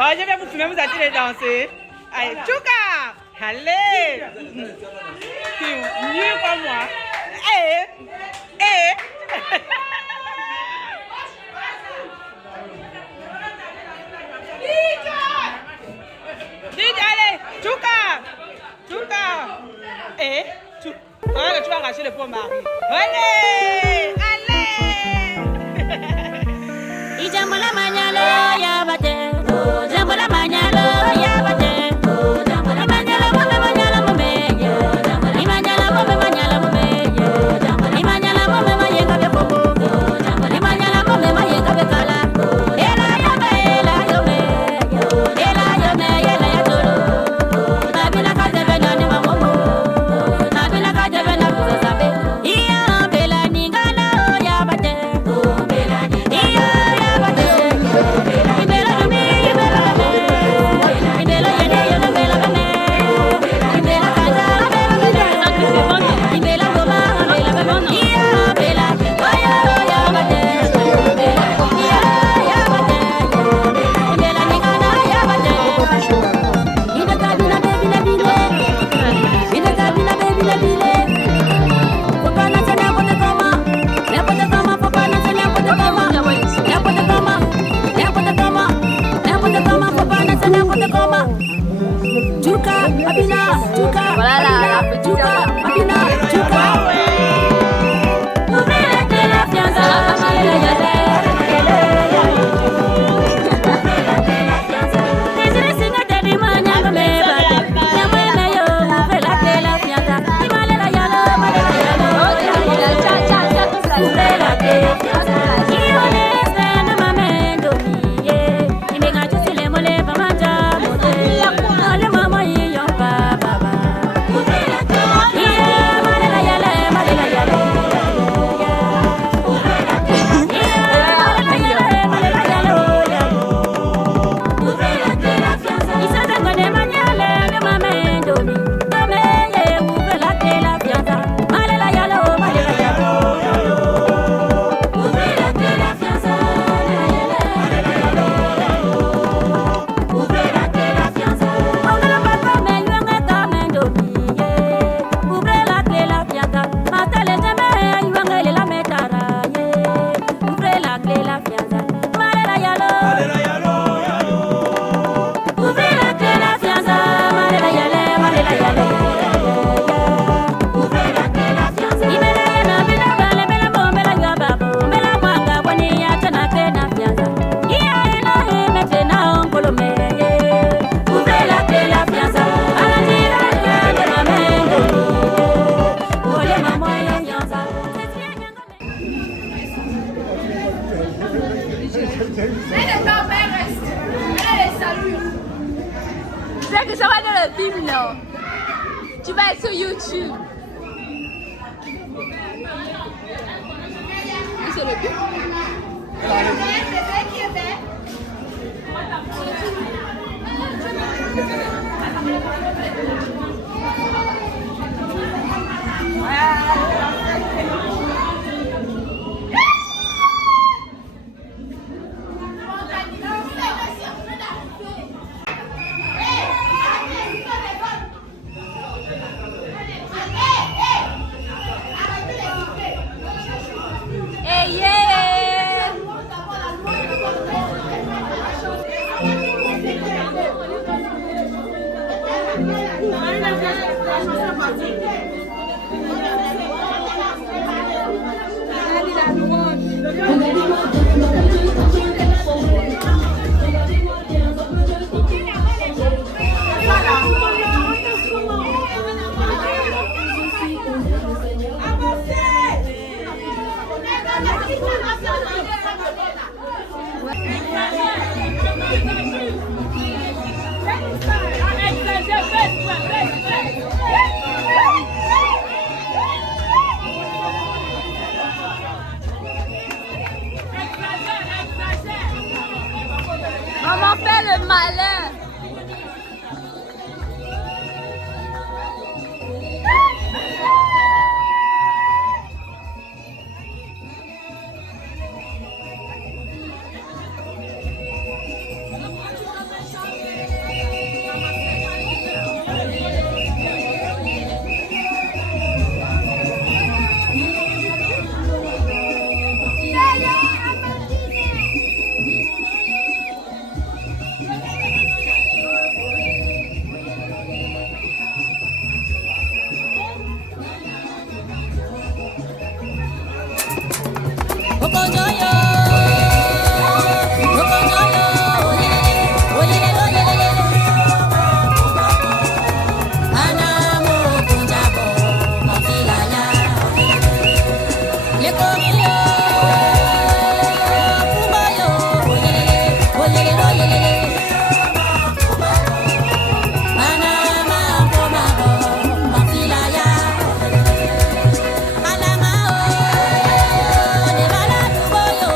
Oh, je vais vous filmer, vous attirer danser. Allez, Tchouka! Allez! Tu es mieux comme moi. Dites, allez, Tchouka! Tchouka! Tu vas arracher le pot mari. Allez! Ijambola manyalo ya bate, jambola manyalo ya bate, imanyalo bombe manyalo bombe, imanyalo bombe manyalo bombe, imanyalo bombe mayenga be bobo, imanyalo bombe mayenga be kala, ela yome ela ya tolo, nabila kadebe nani mamomo, nabila kadebe na kusabe, iya bela ningana ya bate, bela ningana. Voilà la petite que ça va dans le film là. Tu vas être sur YouTube. C'est le but. Maman fait le malin. Alama o, ne bala dugo yo.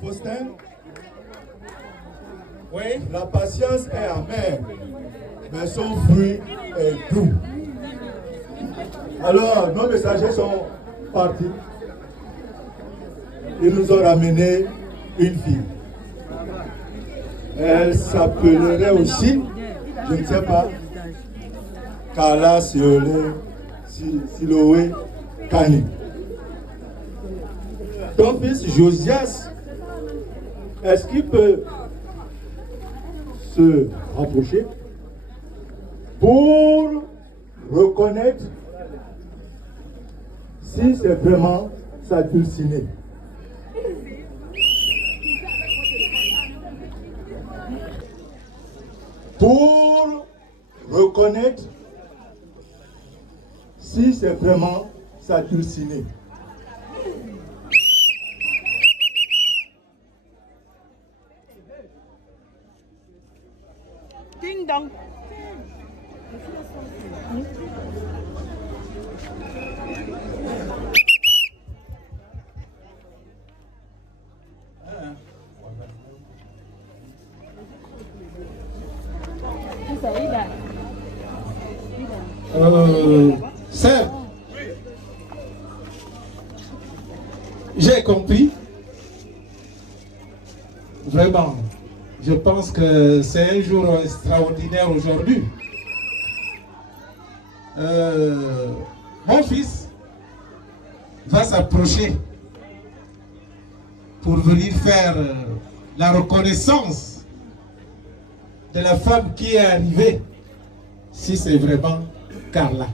Faustin, oui, la patience est amère, mais son fruit est doux. Alors, nos messagers sont partis. Ils nous ont ramené une fille. Elle s'appellerait aussi, je ne sais pas, Carla Siloé Kani. Ton fils Josias, est-ce qu'il peut se rapprocher pour reconnaître si c'est vraiment sa dulcinée? Pour reconnaître si c'est vraiment sa dulcinée. Ding dong. Sœur, j'ai compris. Vraiment, je pense que c'est un jour extraordinaire aujourd'hui. Mon fils va s'approcher pour venir faire la reconnaissance de la femme qui est arrivée, si c'est vraiment Carla.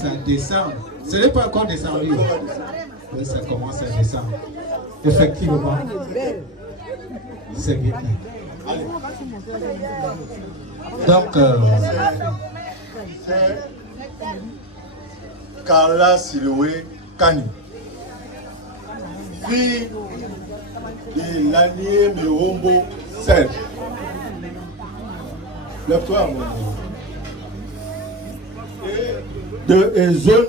Ça descend. Ce n'est pas encore descendu. Mais ça commence à descendre. Effectivement. C'est bien. Donc, c'est Carla Siloé Kani, fille de Lanier Mirombo Serge. Lève-toi, mon ami. De zone.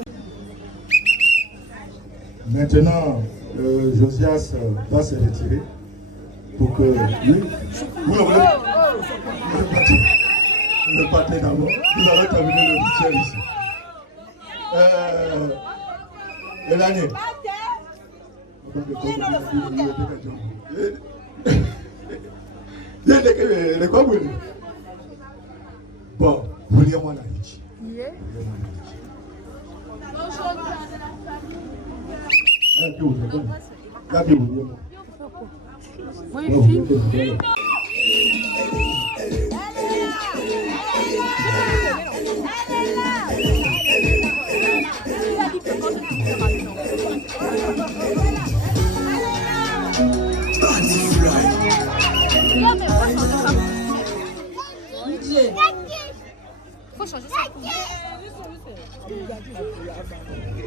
Maintenant, Josias va se retirer pour que lui. Vous le partez d'abord. Nous allons terminer le rituel ici. Elanie. Bon, vous liez-moi la riche.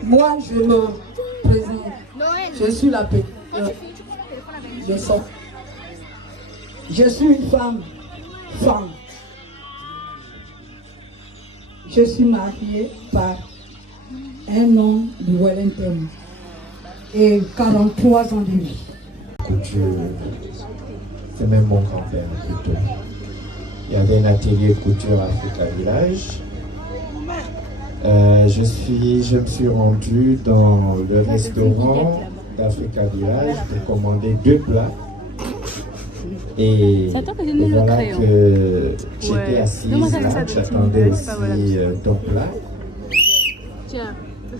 Moi, je me présente. Je suis la petite. Je suis une femme. Je suis mariée par un homme de Wellington et 43 ans de vie. Que Dieu c'est même mon grand-père plutôt. Il y avait un atelier de couture à Africa Village. Je me suis rendu dans le restaurant d'Africa Village pour commander 2 plats. Et voilà que j'étais assise là, j'attendais aussi ton plat.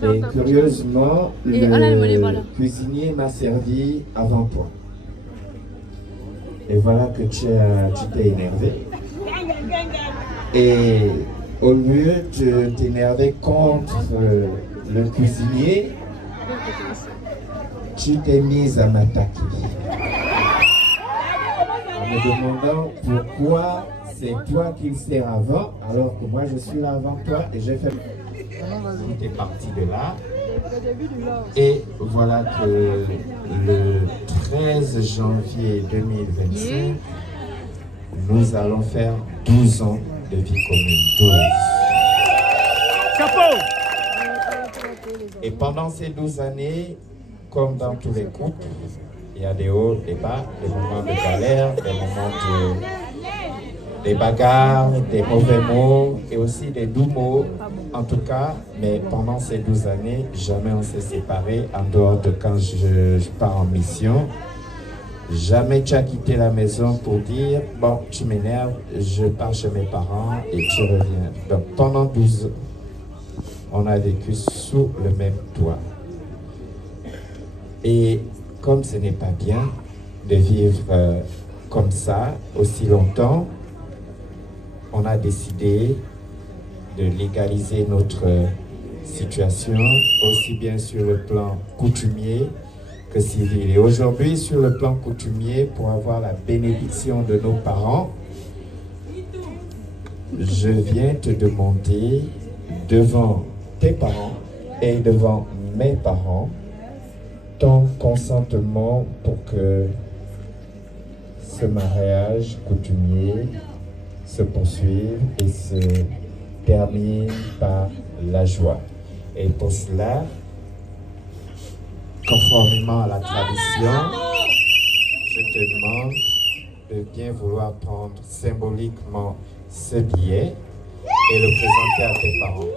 Et curieusement, le cuisinier m'a servi avant toi. Et voilà que tu t'es énervé. Et au lieu de t'énerver contre le cuisinier, tu t'es mise à m'attaquer. En me demandant pourquoi c'est toi qui le sers avant, alors que moi je suis là avant toi et j'ai fait... Tu es parti de là. Et voilà que le 13 janvier 2025, nous allons faire 12 ans de vie commune. 12. Chapeau! Et pendant ces 12 années, comme dans tous les couples, il y a des hauts, des bas, des moments de galère, des moments des bagarres, des mauvais mots et aussi des doux mots. En tout cas, mais pendant ces 12 années, jamais on s'est séparés en dehors de quand je pars en mission. Jamais tu as quitté la maison pour dire « Bon, tu m'énerves, je pars chez mes parents et tu reviens. » Donc pendant 12 ans, on a vécu sous le même toit. Et comme ce n'est pas bien de vivre comme ça aussi longtemps, on a décidé de légaliser notre situation, aussi bien sur le plan coutumier que civil. Et aujourd'hui, sur le plan coutumier, pour avoir la bénédiction de nos parents, je viens te demander devant tes parents et devant mes parents ton consentement pour que ce mariage coutumier se poursuive et se termine par la joie. Et pour cela, conformément à la tradition, je te demande de bien vouloir prendre symboliquement ce billet et le présenter à tes parents.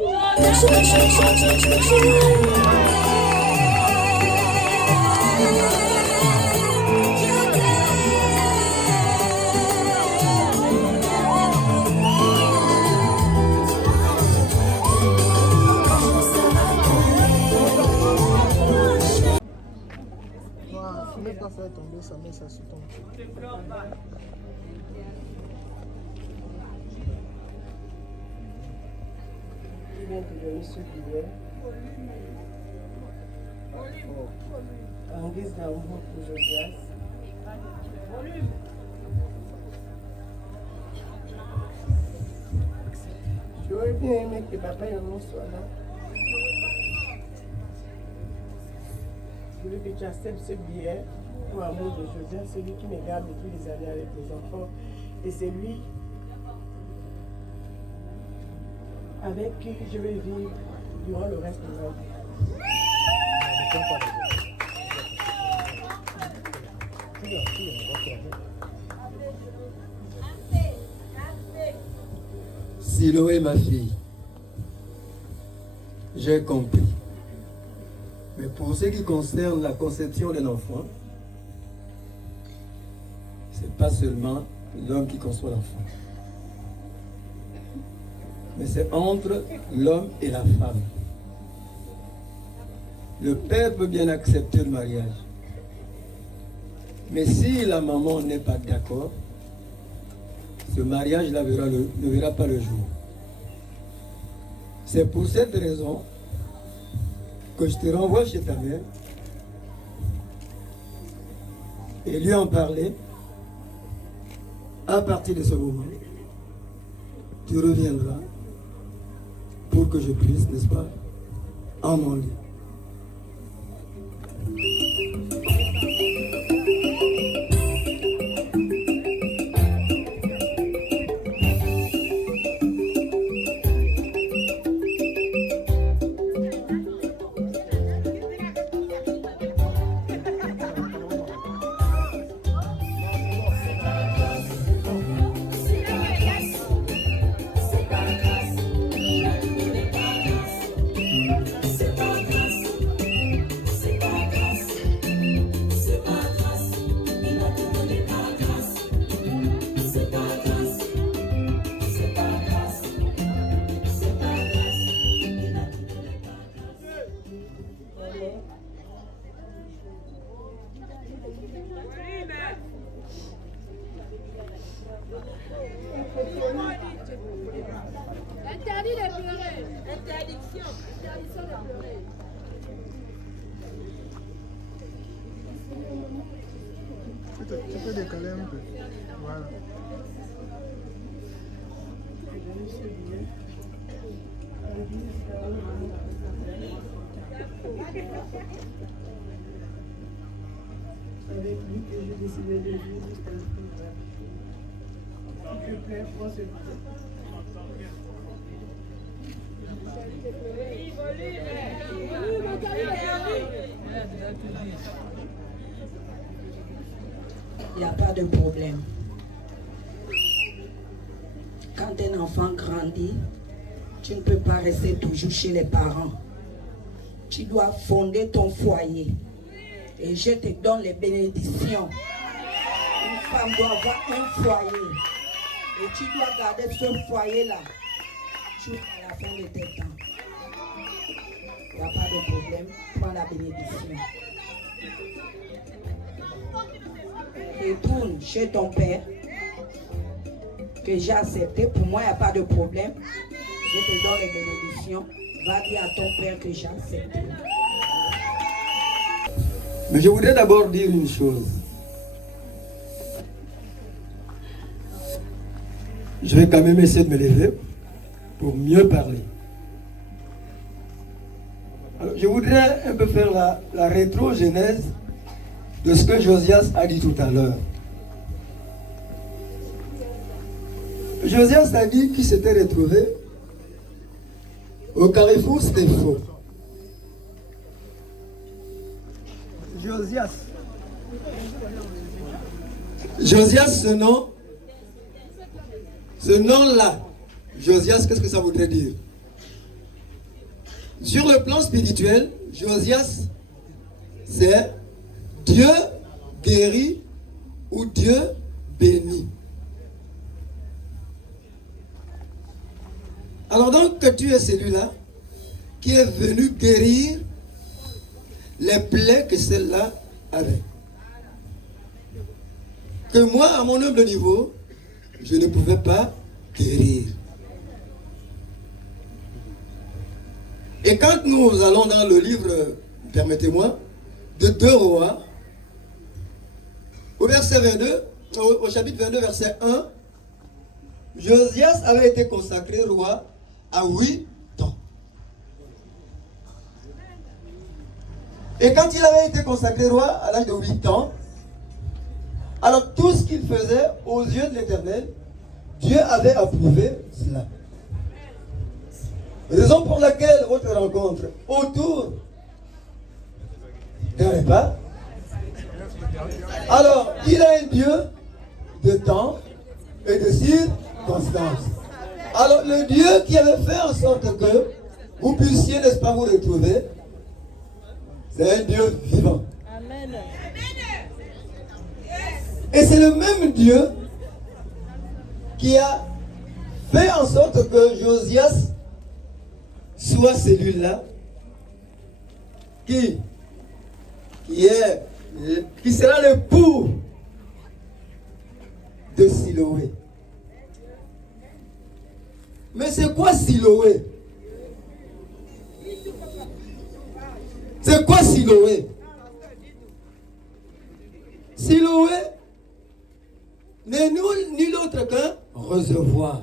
Quand ça va tomber, ça met ça sur ton pied. Il vient de donner ce billet. En guise d'amour pour Josias. J'aurais bien aimé que papa et maman soient là. Je veux que tu acceptes ce billet pour amour de Josias, celui qui me garde depuis des années avec les enfants. Et c'est lui avec qui je vais vivre durant le reste de ma vie. Siloé, ma fille, j'ai compris. Mais pour ce qui concerne la conception de l'enfant, c'est pas seulement l'homme qui conçoit l'enfant, mais c'est entre l'homme et la femme. Le père peut bien accepter le mariage, mais si la maman n'est pas d'accord, ce mariage-là ne verra pas le jour. C'est pour cette raison que je te renvoie chez ta mère et lui en parler. À partir de ce moment, tu reviendras pour que je puisse, n'est-ce pas, en mon lit. décaler un peu. Voilà. Avec lui que j'ai décidé de vivre jusqu'à la fin. S'il te plaît, prends ce billet. Il n'y a pas de problème. Quand un enfant grandit, tu ne peux pas rester toujours chez les parents. Tu dois fonder ton foyer. Et je te donne les bénédictions. Une femme doit avoir un foyer. Et tu dois garder ce foyer-là jusqu'à la fin de tes temps. Il n'y a pas de problème. Prends la bénédiction. Retourne chez ton père que j'ai accepté. Pour moi, il n'y a pas de problème. Je te donne les bénédictions. Va dire à ton père que j'ai accepté. Mais je voudrais d'abord dire une chose. Je vais quand même essayer de me lever pour mieux parler. Alors, je voudrais un peu faire la rétro-genèse de ce que Josias a dit tout à l'heure. Josias a dit qu'il s'était retrouvé au carrefour, c'était faux. Josias. Josias, ce nom-là, Josias, qu'est-ce que ça voudrait dire? Sur le plan spirituel, Josias, c'est Dieu guérit ou Dieu bénit. Alors donc que tu es celui-là qui est venu guérir les plaies que celle-là avait. Que moi, à mon humble niveau, je ne pouvais pas guérir. Et quand nous allons dans le livre, permettez-moi, de 2 Rois, au verset 22, au chapitre 22, verset 1, Josias avait été consacré roi à 8 ans. Et quand il avait été consacré roi à l'âge de 8 ans, alors tout ce qu'il faisait aux yeux de l'Éternel, Dieu avait approuvé cela. Raison pour laquelle votre rencontre autour d'un repas, alors il a un Dieu de temps et de circonstances. Alors le Dieu qui avait fait en sorte que vous puissiez, n'est-ce pas, vous retrouver, c'est un Dieu vivant. Amen. Et c'est le même Dieu qui a fait en sorte que Josias soit celui-là qui sera l'époux de Siloé. Mais c'est quoi Siloé? C'est quoi Siloé? Siloé n'est nul ni l'autre qu'un réservoir.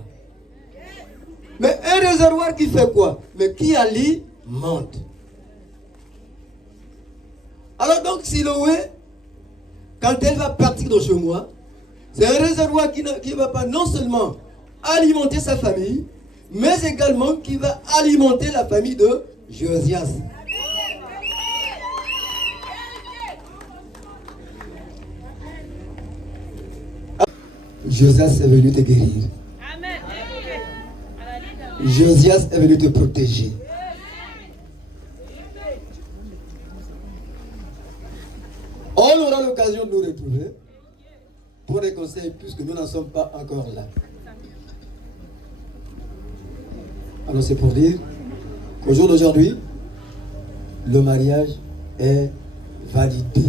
Mais un réservoir qui fait quoi? Mais qui alimente. Alors donc Siloé, quand elle va partir de chez moi, c'est un réservoir qui ne va pas non seulement alimenter sa famille, mais également qui va alimenter la famille de Josias. Josias est venu te guérir. Josias est venu te protéger. On aura l'occasion de nous retrouver pour des conseils puisque nous n'en sommes pas encore là. Alors c'est pour dire qu'au jour d'aujourd'hui, le mariage est validé.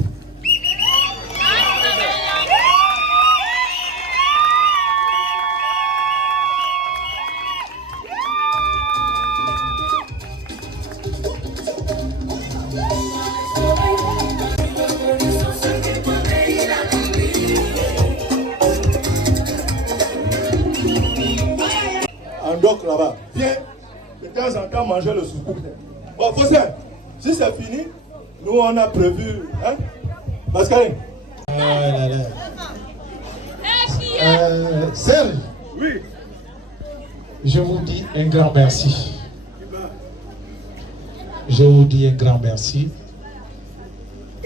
manger le soucoupe. Bon, Fossin, si c'est fini, nous on a prévu. Hein? Pascaline. Serge. Oui. Je vous dis un grand merci. Je vous dis un grand merci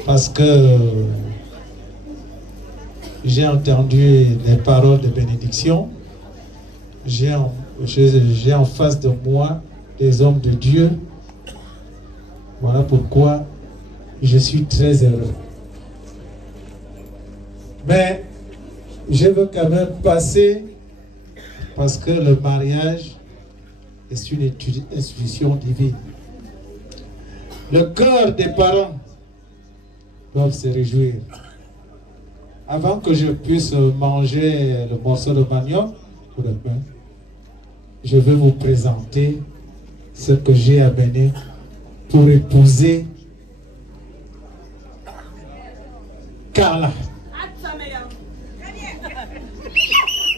parce que j'ai entendu les paroles de bénédiction. J'ai en face de moi des hommes de Dieu. Voilà pourquoi je suis très heureux. Mais je veux quand même passer parce que le mariage est une institution divine. Le cœur des parents doivent se réjouir. Avant que je puisse manger le morceau de manioc ou de pain, je vais vous présenter ce que j'ai amené pour épouser Carla.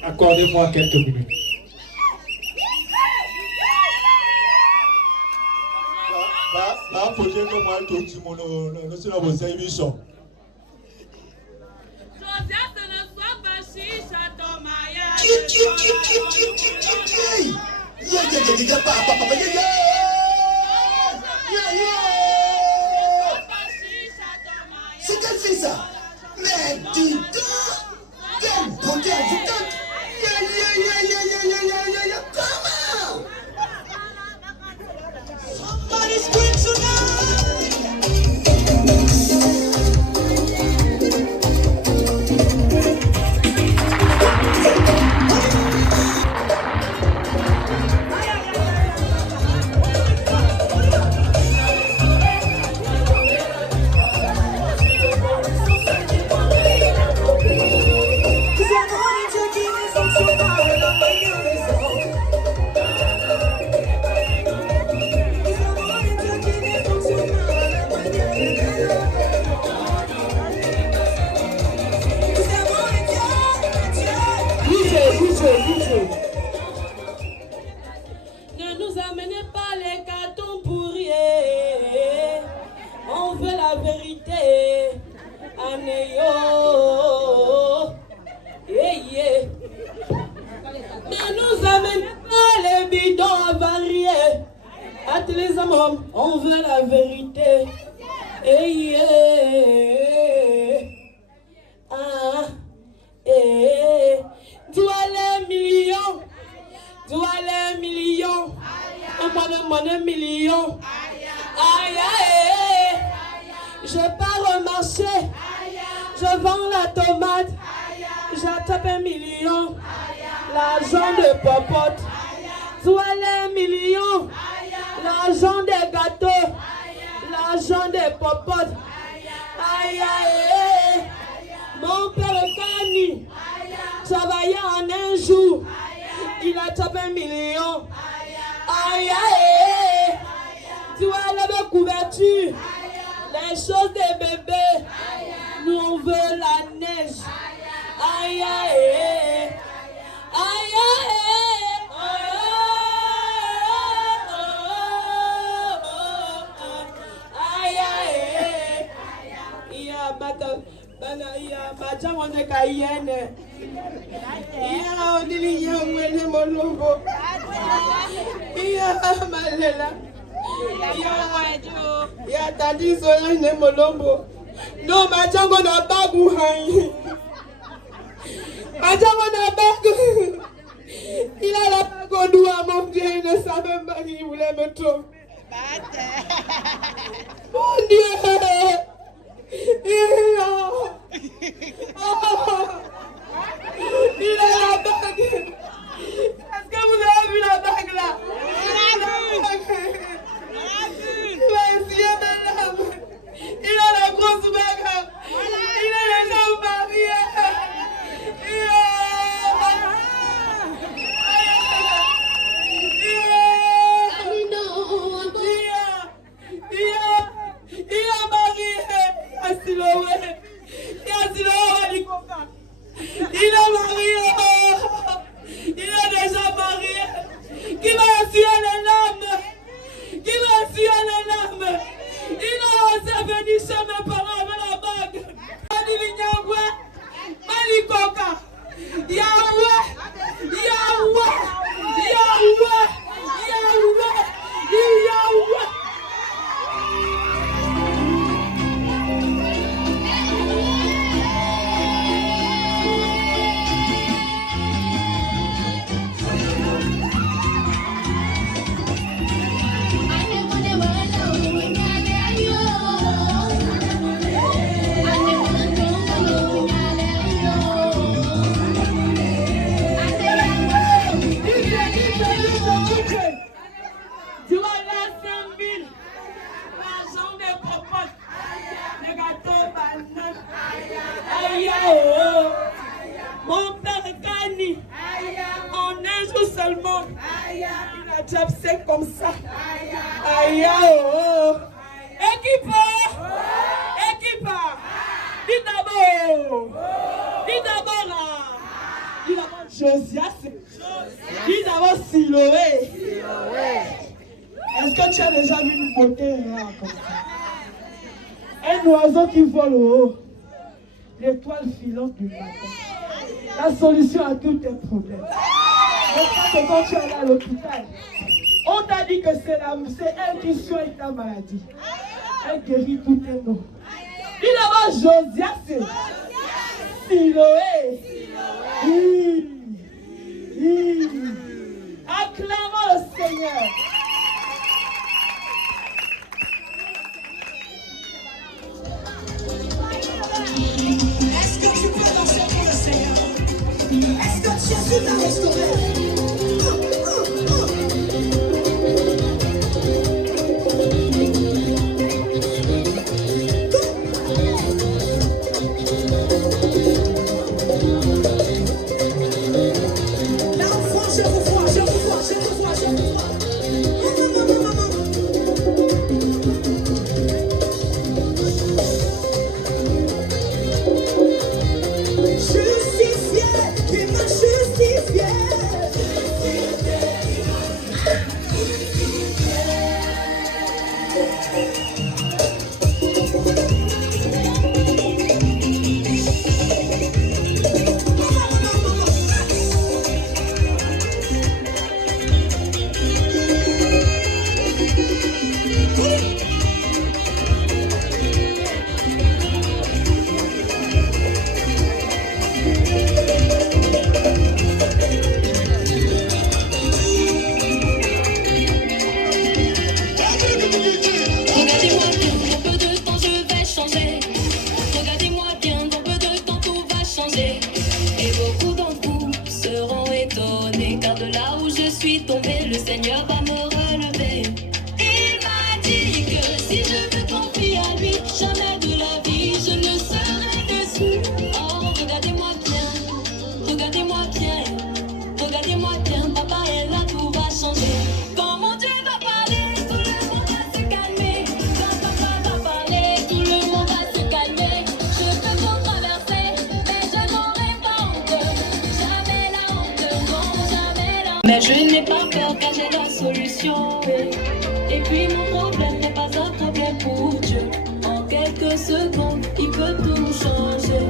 Accordez-moi quelques minutes. C'est quelle fille ça? Mais dis donc, quelle beauté avocate. Comment? Somebody's going Ne nous amenez pas les cartons pourris. On veut la vérité. Anéo. Ne nous amenez pas les bidons avariés. À tous les hommes, on veut la vérité. Toi les millions. Toi les millions. Moi les millions. Aïe aïe. Je pars au marché. Je vends la tomate. J'attrape 1 million. L'argent de popote. Toi les millions. L'argent des gâteaux. L'argent des popotes. Aïe aïe. Mon père Kani travaillait en un jour. Il a tapé 1 million. Aïe aïe. Tu vois la couverture. Les choses des bébés. Nous on veut la neige. Aïe aïe. Aïe aïe. Aïe aïe. Il y a Madame on est Cayenne. Il y a Odili Yamwene Molombo. Il y a Malela. Il y a Tadi Soyane Molombo. Non, Madame on a Bagou Haï. Madame on a Bagou. Il a la Bagodou à mon Dieu, il ne savait même pas qu'il voulait me tromper. Mon Dieu. Il a la bague. Est-ce que vous avez vu la bague là? Il a essuyé mes larmes. Il a la grosse bague. Il a les jambes mariées. Il a marié. Il a marié. Il est déjà marié. Qui va assurer les larmes? job sec comme ça. Aïe, oh. Équipe. Équipe. Dis d'abord. Dis d'abord là. Dis d'abord Josias. Dis d'abord Siloé. Est-ce que tu as déjà vu une beauté rare comme ça? Un oiseau qui vole au haut. L'étoile filante du matin. La solution à tous tes problèmes. C'est quand tu es à l'hôpital. On t'a dit que c'est elle qui soigne ta maladie. Elle guérit tous tes maux. Dis d'abord Josias. Siloé. Acclamons le Seigneur. Est-ce que tu peux danser pour le Seigneur? Est-ce que Jésus t'a restauré? Mais je n'ai pas peur car j'ai la solution. Et puis mon problème n'est pas un problème pour Dieu. En quelques secondes, il peut tout changer.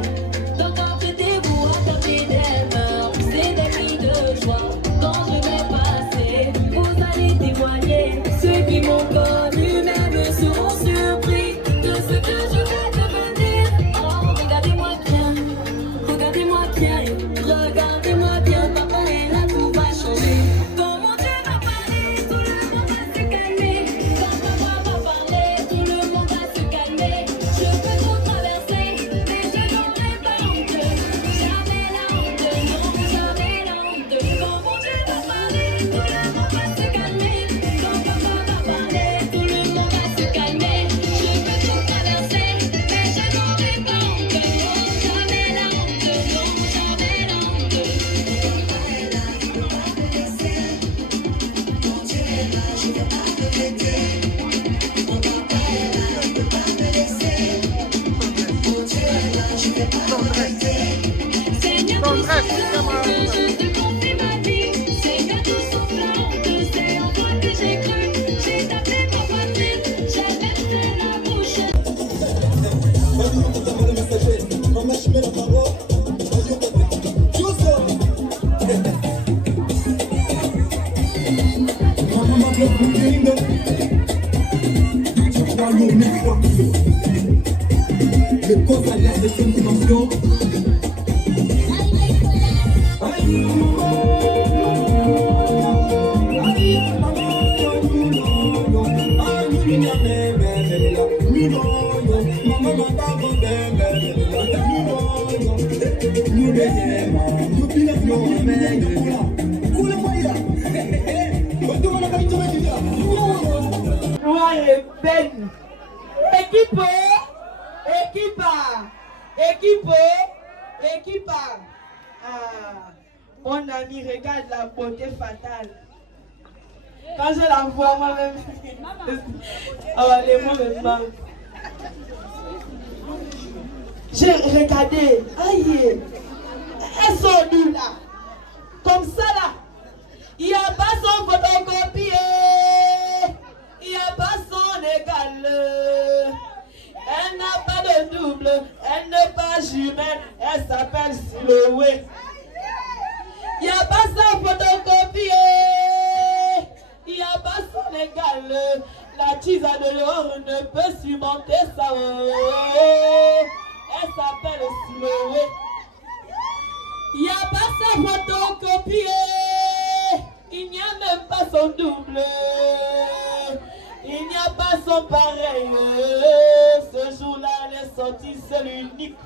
Donc apprêtez-vous à taper des mains, pousser des cris de joie. Quand je vais passer, vous allez témoigner. Ceux qui m'ont connu même seront surpris de ce que je vais devenir. Oh, regardez-moi bien, regardez-moi bien, regardez-moi bien, papa est là, tout va changer. Quand mon Dieu va parler, tout le monde va se calmer. Quand papa va parler, tout le monde va se calmer. Je peux tout traverser, mais je n'aurai pas honte. Jamais la honte, non, jamais la honte. Quand mon Dieu va parler, tout le monde va se calmer. Quand papa va parler, tout le monde va se calmer. Je peux tout traverser, mais je n'aurai pas honte. Non, jamais la honte, non, jamais la honte. Papa est là, il ne va pas me laisser. Mon Dieu est là, je ne vais pas me quitter. Mon papa est là, il ne peut pas me laisser. Mon Dieu est là, je ne vais pas me quitter. Seigneur, tout soufflant, que je te confie ma vie. Seigneur, tout soufflant, que c'est en toi que j'ai cru. J'ai tapé ma poitrine, j'ai versé la bouche. Le cause à l'air de cette dimension. Gloire et peine. Équipe, équipe, équipe, équipe. Ah, mon ami, regarde la beauté fatale. Quand je la vois moi-même, oh, les mots me manquent. J'ai regardé, aïe, elles sont nues là, comme ça là. Il n'y a pas son photocopier, il n'y a pas son égal. Elle n'a pas de double, elle n'est pas jumelle, elle s'appelle Siloé. Il n'y a pas son photocopier, il n'y a pas son égal. La tisa de l'or ne peut surmonter ça. Elle s'appelle Siloé. Il n'y a pas sa photocopier, il n'y a même pas son double. Il n'y a pas son pareil. Ce jour-là, elle est sortie, c'est l'unique.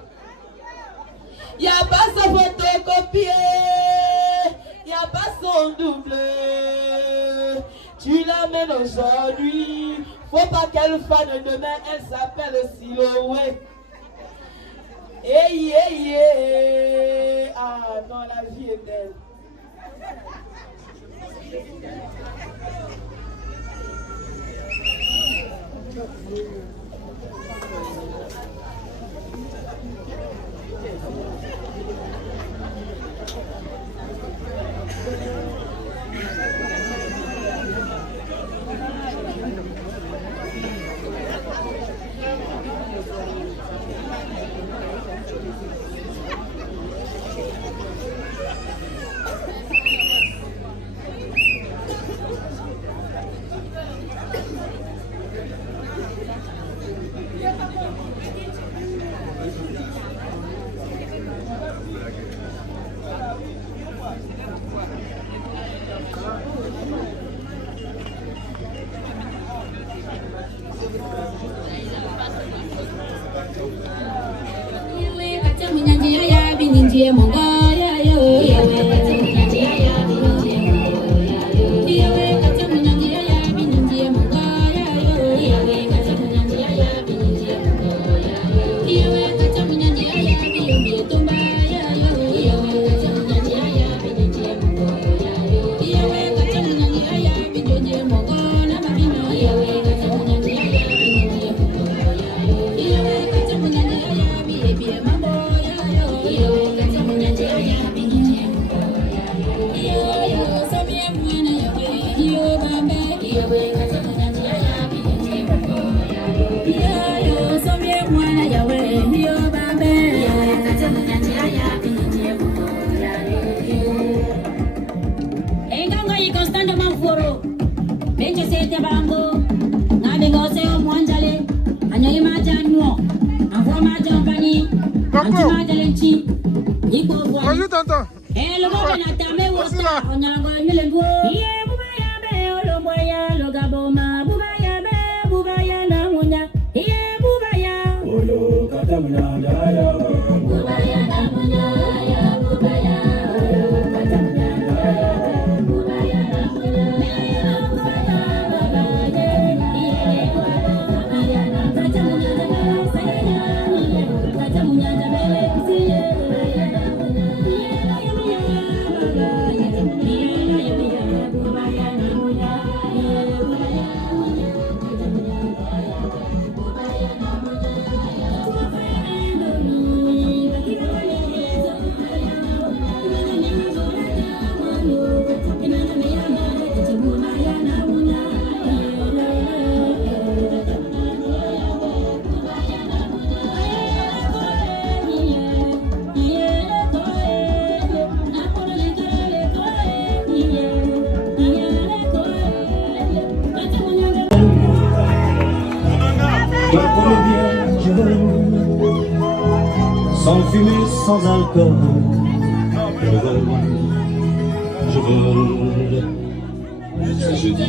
Il n'y a pas son photocopier. Il n'y a pas son double. Tu l'amènes aujourd'hui. Faut pas qu'elle fane demain. Elle s'appelle Siloé. Hey, hey, hey. Ah non, la vie est belle. Bonjour, tonton. Sans fumée, sans alcool, je vole, c'est jeudi.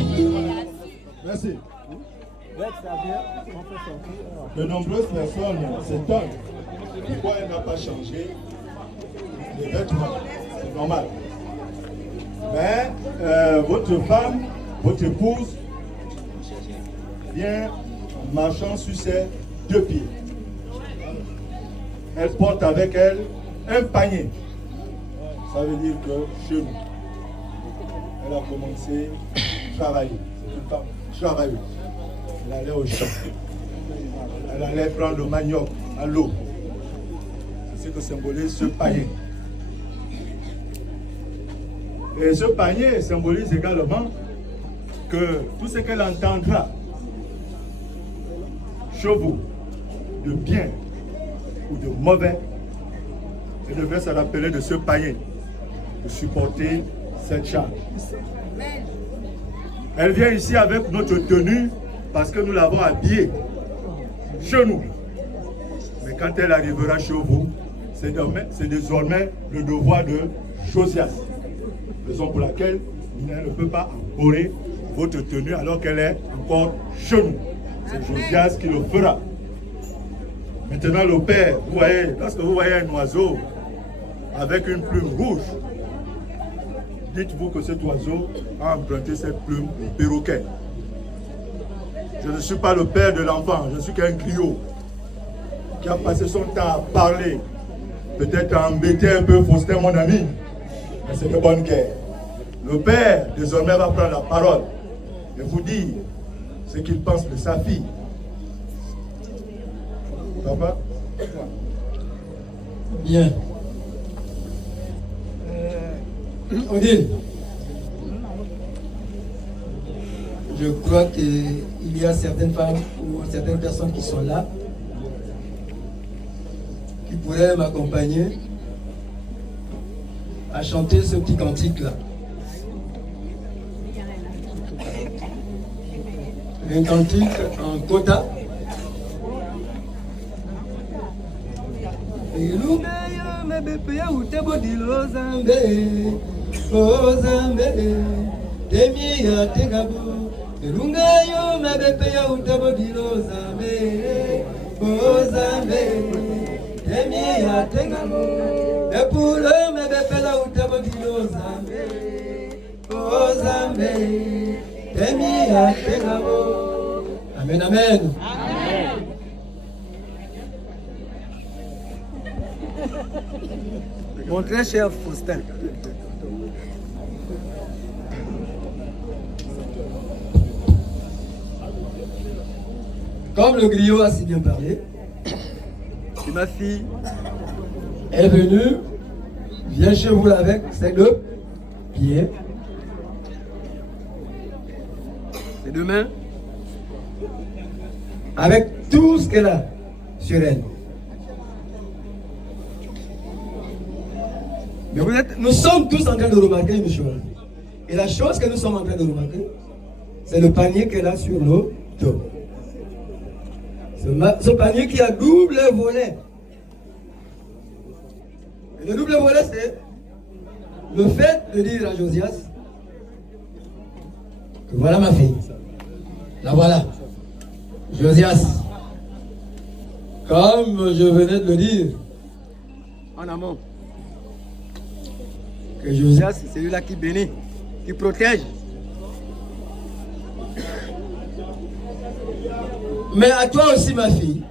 Merci. De nombreuses personnes s'étonnent pourquoi elle n'a pas changé les vêtements. C'est normal. Mais votre femme, votre épouse, vient marchant sur ses deux pieds. Elle porte avec elle un panier. Ça veut dire que chez nous, elle a commencé travailler. C'est une femme travailleuse. Elle allait au champ. Elle allait prendre le manioc à l'eau. C'est ce que symbolise ce panier. Et ce panier symbolise également que tout ce qu'elle entendra, chevaux, de bien ou de mauvais, elle devrait se rappeler de ce panier, de supporter cette charge. Elle vient ici avec notre tenue parce que nous l'avons habillée chez nous. Mais quand elle arrivera chez vous, c'est désormais le devoir de Josias. Raison pour laquelle elle ne peut pas emporter votre tenue alors qu'elle est encore chez nous. C'est Josias qui le fera. Maintenant le père, vous voyez, lorsque vous voyez un oiseau avec une plume rouge, dites-vous que cet oiseau a emprunté cette plume au perroquet. Je ne suis pas le père de l'enfant, je suis qu'un griot qui a passé son temps à parler, peut-être à embêter un peu Faustin, mon ami, mais c'est de bonne guerre. Le père, désormais, va prendre la parole et vous dire ce qu'il pense de sa fille. Papa? Bien. Odile, je crois qu'il y a certaines femmes ou certaines personnes qui sont là qui pourraient m'accompagner à chanter ce petit cantique-là. Un cantique en kota. Amen, amen. Mon très cher Faustin. Comme le griot a si bien parlé, Et ma fille est venue, vient chez vous avec ses deux pieds. ses deux mains, avec tout ce qu'elle a sur elle. Mais nous sommes tous en train de remarquer une chose. Et la chose que nous sommes en train de remarquer, c'est le panier qu'elle a sur le dos. Ce panier qui a double volet. Et le double volet, c'est le fait de dire à Josias que voilà ma fille. La voilà. Josias, comme je venais de le dire en amont, que Josias, c'est celui-là qui bénit, qui protège. Mais à toi aussi, ma fille,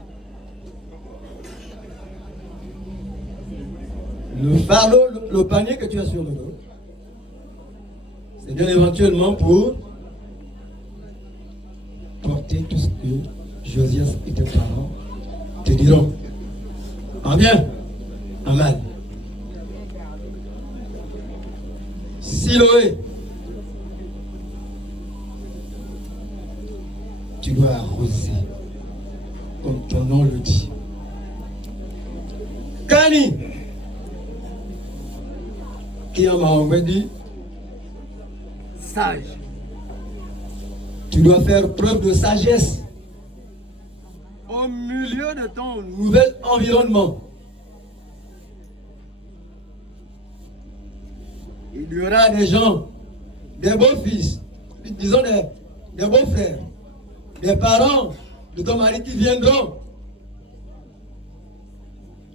le fardeau, le panier que tu as sur le dos, c'est bien éventuellement pour porter tout ce que Josias et tes parents te diront. En bien, en mal. Siloé, tu dois arroser, comme ton nom le dit. Kani, qui en m'a envoyé dit, sage. Tu dois faire preuve de sagesse Au milieu de ton nouvel environnement. Il y aura des gens, des beaux fils, disons des beaux frères, des parents de ton mari qui viendront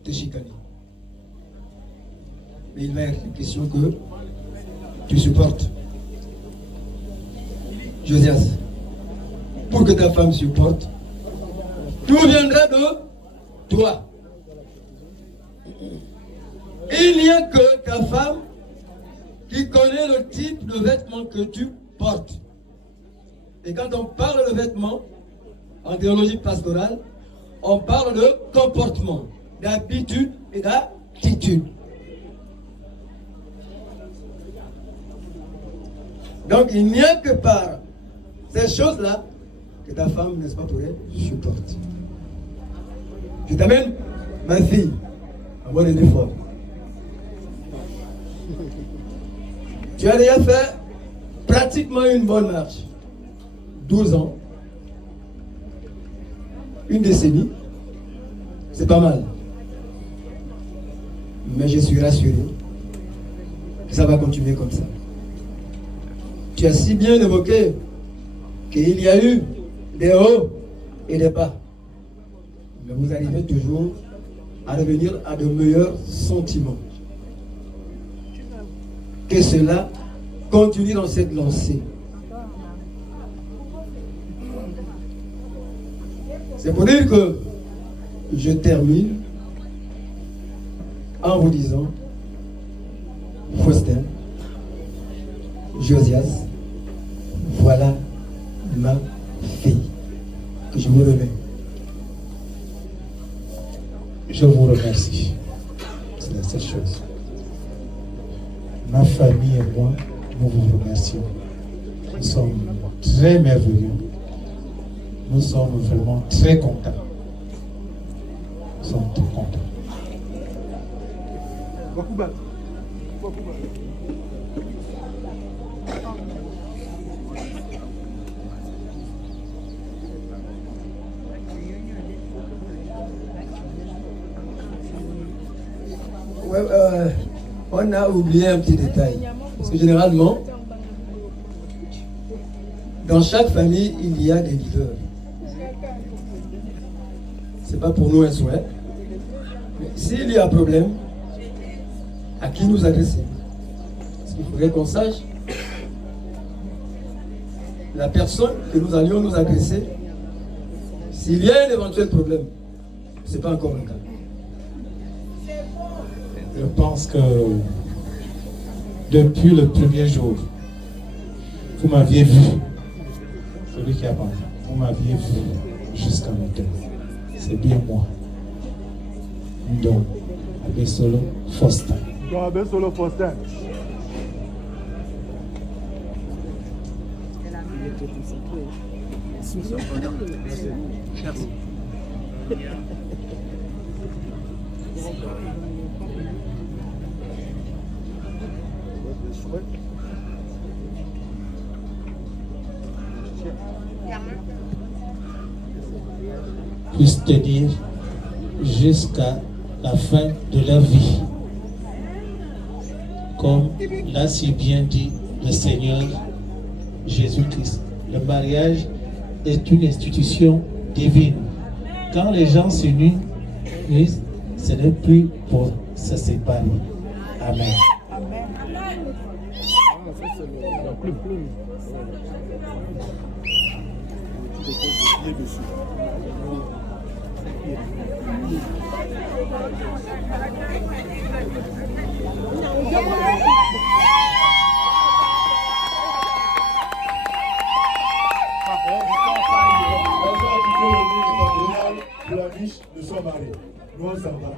te chicaner. Mais il va être une question que tu supportes. Josias, pour que ta femme supporte, tout viendra de toi. Il n'y a que ta femme qui connaît le type de vêtements que tu portes. Et quand on parle de vêtements, en théologie pastorale, on parle de comportement, d'habitude et d'attitude. Donc il n'y a que par ces choses-là que ta femme, n'est-ce pas, pourrait supporter. Je t'amène ma fille, en bonne et forme. Tu as déjà fait pratiquement une bonne marche. 12 ans. Une décennie. C'est pas mal. Mais je suis rassuré que ça va continuer comme ça. Tu as si bien évoqué qu'il y a eu des hauts et des bas. Mais vous arrivez toujours à revenir à de meilleurs sentiments. Que cela continue dans cette lancée. C'est pour dire que je termine en vous disant, Faustin, Josias, voilà ma fille que je vous remets. Je vous remercie. C'est la seule chose. Ma famille et moi, nous vous remercions. Nous sommes très merveilleux. Nous sommes vraiment très contents. Nous sommes très contents. Ouais, on a oublié un petit détail. Parce que généralement, dans chaque famille, il y a des leaders. C'est pas pour nous un souhait. Mais s'il y a un problème, à qui nous adresser? Parce qu'il faudrait qu'on sache la personne que nous allions nous adresser. S'il y a un éventuel problème, ce n'est pas encore le cas. Je pense que depuis le premier jour, vous m'aviez vu. Celui qui a parlé, vous m'aviez vu jusqu'à maintenant. C'est bien moi. Donc, Abesolo Faustin. Donc, Abesolo Faustin. Merci. Puisse tenir jusqu'à la fin de leur vie. Comme l'a si bien dit le Seigneur Jésus-Christ. Le mariage est une institution divine. Quand les gens s'unissent, ce n'est plus pour se séparer. Amen. De la niche de son mari. Nous on s'en va.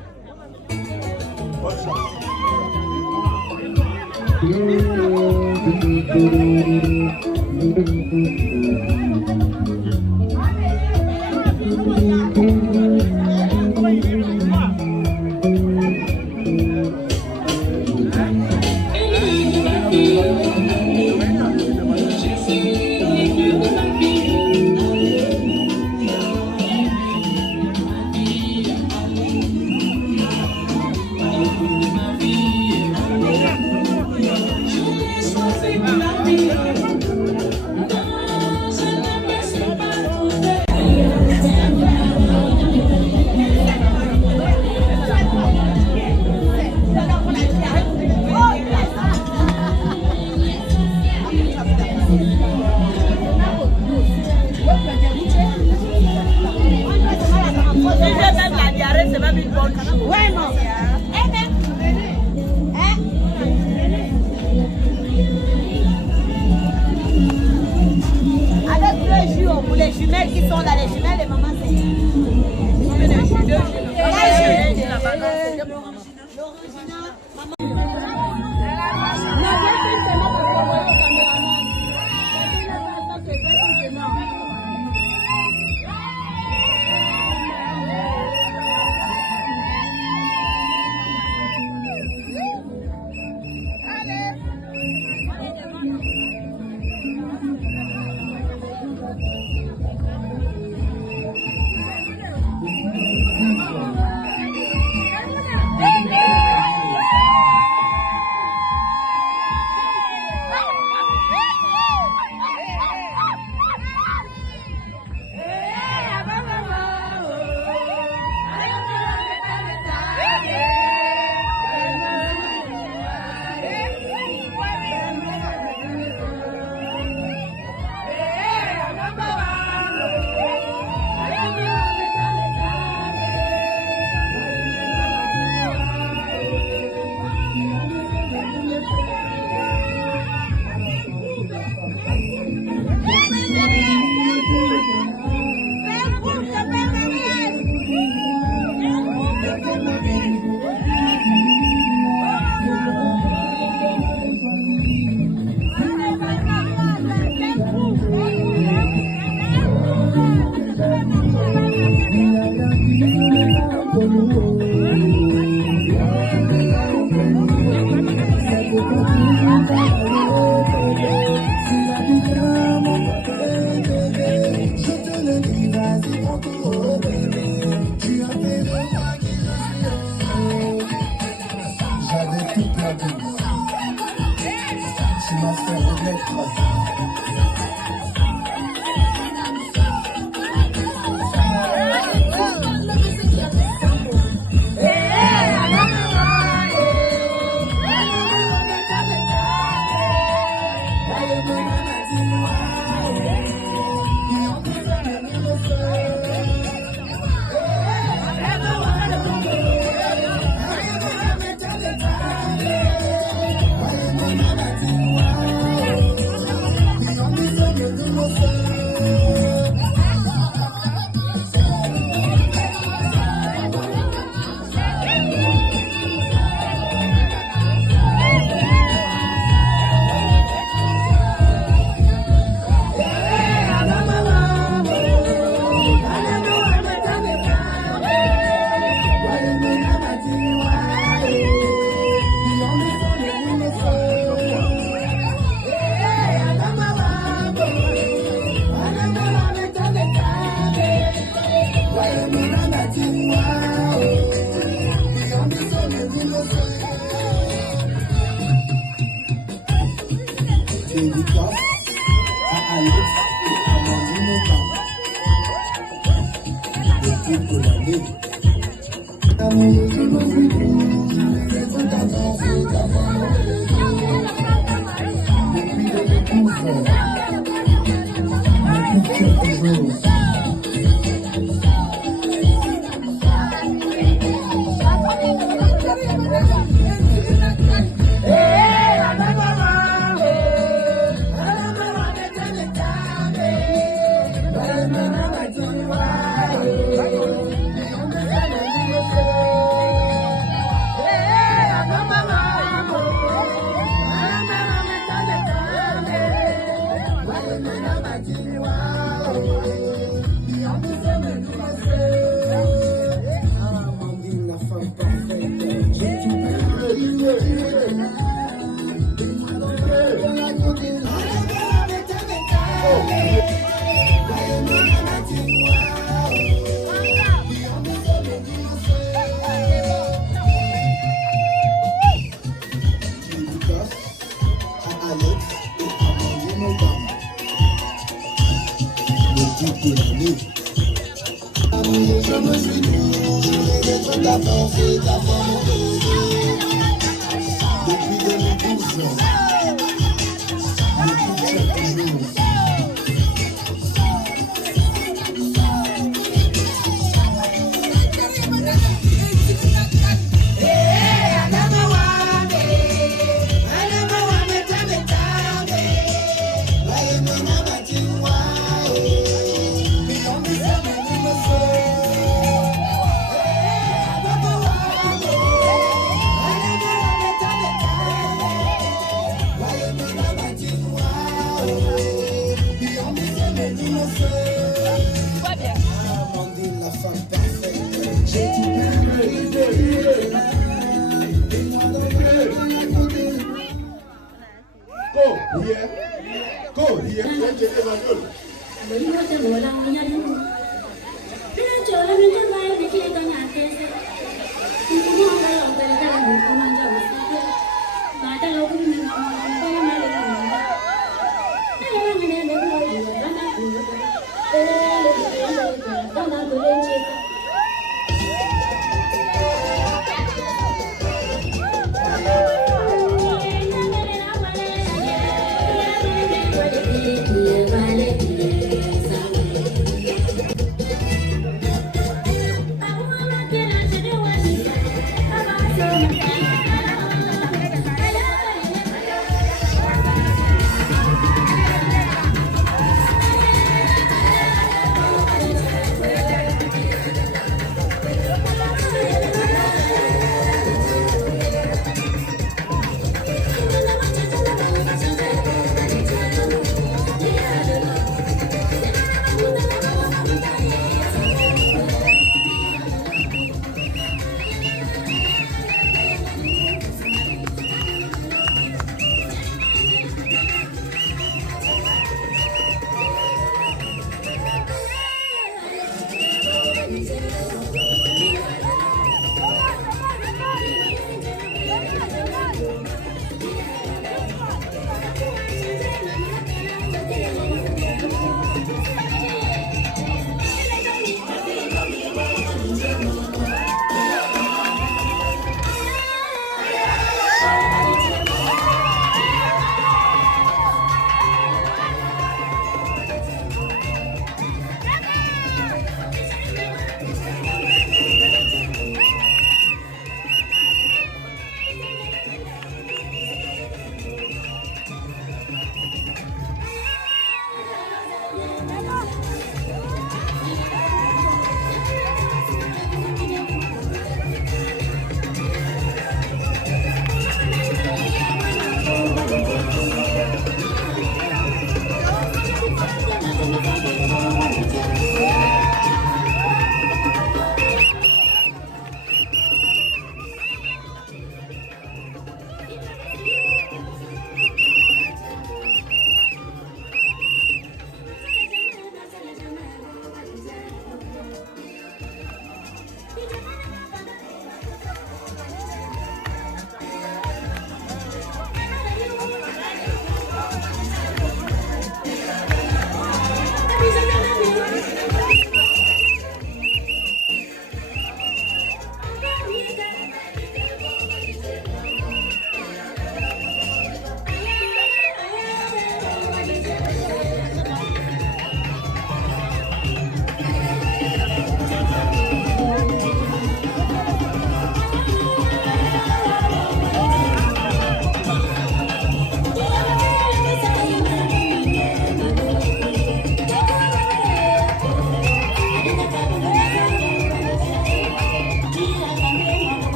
Bonne Avec jumelles qui sont là, les jumelles, les mamans, c'est...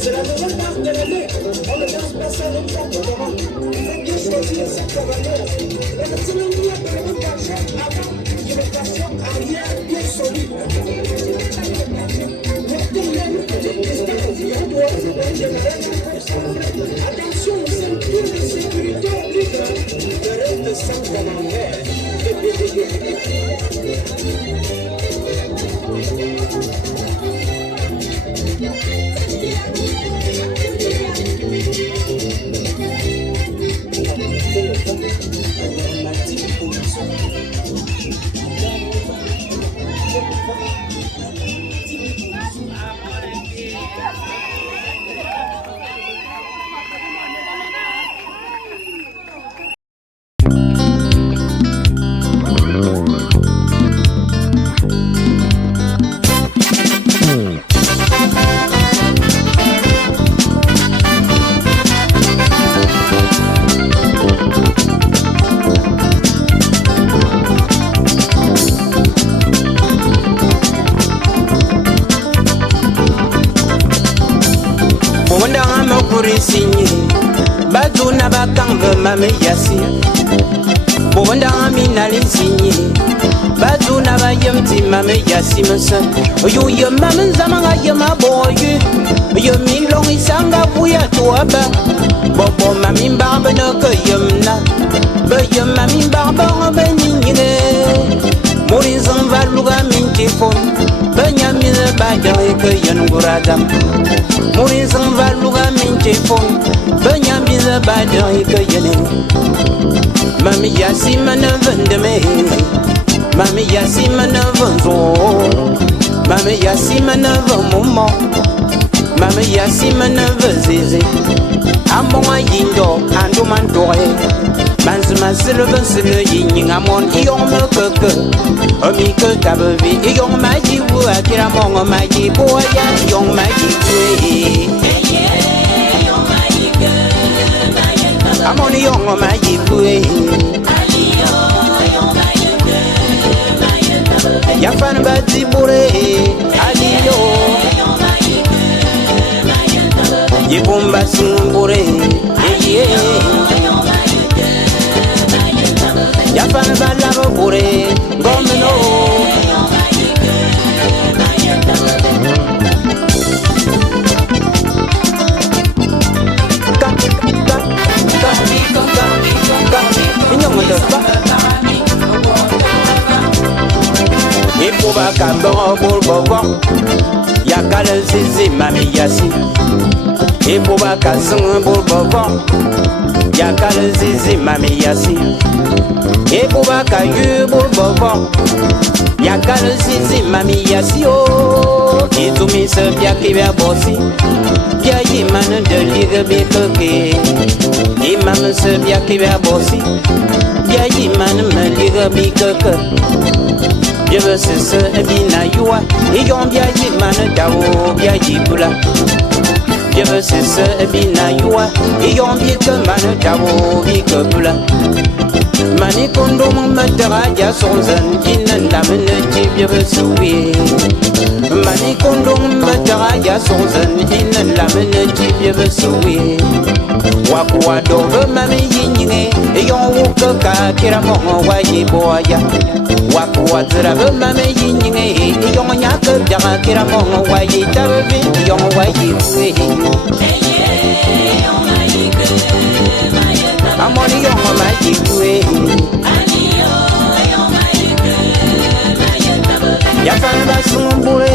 C'est la nouvelle marque de l'année. On ne danse pas ça n'importe comment. Il faut bien choisir sa cavalière. Et c'est le milieu de l'éducation avant l'éducation arrière bien solide. Attention aux ceintures de sécurité oblige de reste sans commentaire. Baduna bakanga mame yasi Bobanda amina linsinyi Baduna bayamti mame yasi masa Oyo yamama zamanga yamaboyu Oyo milong isanga buya tuaba Bobo mami mbarbe no kayamna Ba ye mami barbara beningine Mourin zan valuga min kifon Benyamin badari ke yen guradam Mourin zan valuga min kifon Benyamin badari ke yen Mami yasi mana vendeme Mami yasi mana venzo Mami yasi mana vemomo Mami yasi mana vezizi Amonga yindo ando mandore Manzuma silven sile yin amon iyon me keke Omi ke tabevi iyon maji wu akira mongo maji boya iyon maji kwe Amon iyon maji kwe Yafan bati bure aliyo Yipumba sumbure Yafan balabo bure gomeno Ipuba kamboro bulbobo Yakale zizi mami yasi Ipuba kasung bulbobo Yakale zizi mami yasi Ipuba kayu bulbobo Yakale zizi mami yasi oh Itumi se pia kibia bosi Pia yiman de ligue bikoke Imam se pia kibia bosi Pia yiman me ligue bikoke Je veux ce bina yua et yon bien man dao bien jibula. Je veux ce bina yua et yon bien que man dao bikabula. Mani kondo matera ya sonzan inan lamene je veux souiller. Mani kondo matera ya sonzan inan lamene je veux souiller. Wakwa dove mami yinyine et yon wuka kira mo wa yiboya. Wakwa zrabe mame yinyinge Iyong nyake janga kira mongo wayi tabe Iyong wayi kwe Amoni yong mayi kwe Yafan basumbure